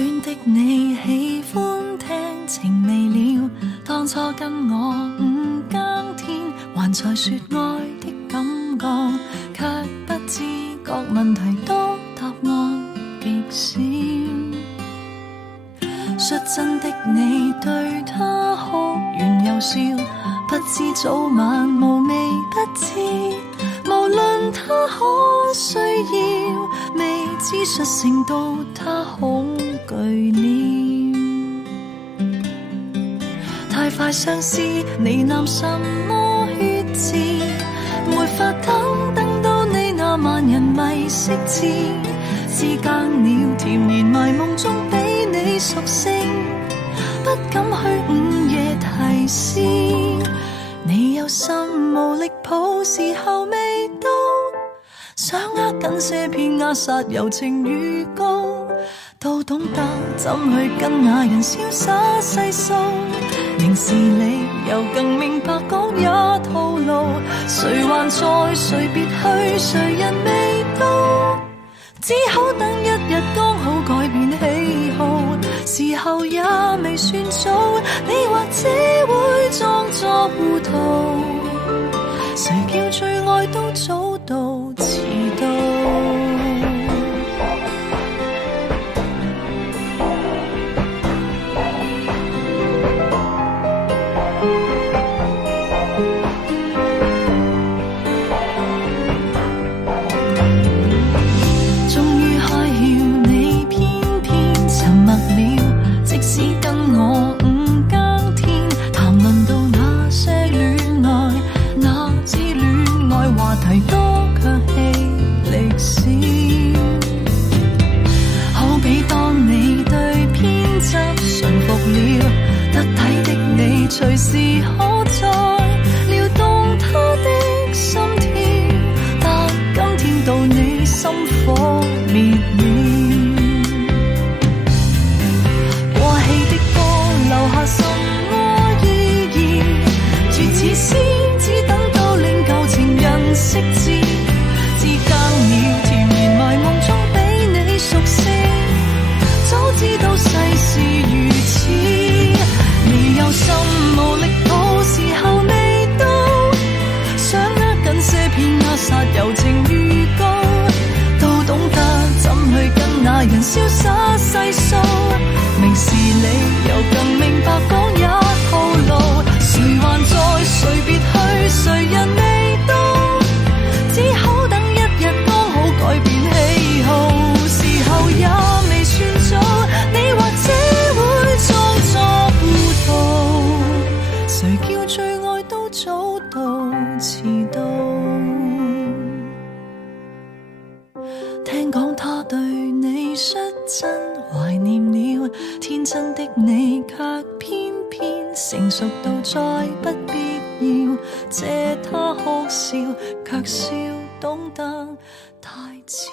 戀的你喜歡聽情未了，當初跟我五更天，還在說愛的感覺，卻不知覺問題多，答案極少。率真的你對他哭完又笑，不知早晚無味不知，無論他可需要，未知述成到他恐懼了。太快相思，你喃什麼血字，沒法等到你那萬人迷識字，之間了甜言迷夢中俾你熟悉，不敢去午夜提示，你有心無力抱，時候未到，想握緊些片壓殺柔情預告，都懂得怎去跟那人瀟灑細數，明事理又更明白講也套路，誰還在誰別去，誰人未到，只好等一日剛好改變喜好，時候也未算早，你或者會裝作糊塗，誰叫最愛都早到遲到。隨時可再撩動他的心跳，但今天到你心火滅了，過氣的歌留下什麼意義，如此詩只等到令舊情人識字，之間了甜言迷夢中俾你熟悉，早知道世事如此，你有心無力抱，時候未到，想握緊些片壓殺柔情預告，都懂得怎去跟那人瀟灑細數，明事理又更明白講也套路，誰還在誰別去，誰人未到，只好等一日剛好改變喜好，時候也未算早，你或者會裝作糊塗，誰叫最愛都早到遲到。聽講他對你率真懷念了，天真的你卻偏偏成熟到再不必要，借他哭笑，卻笑懂得太遲。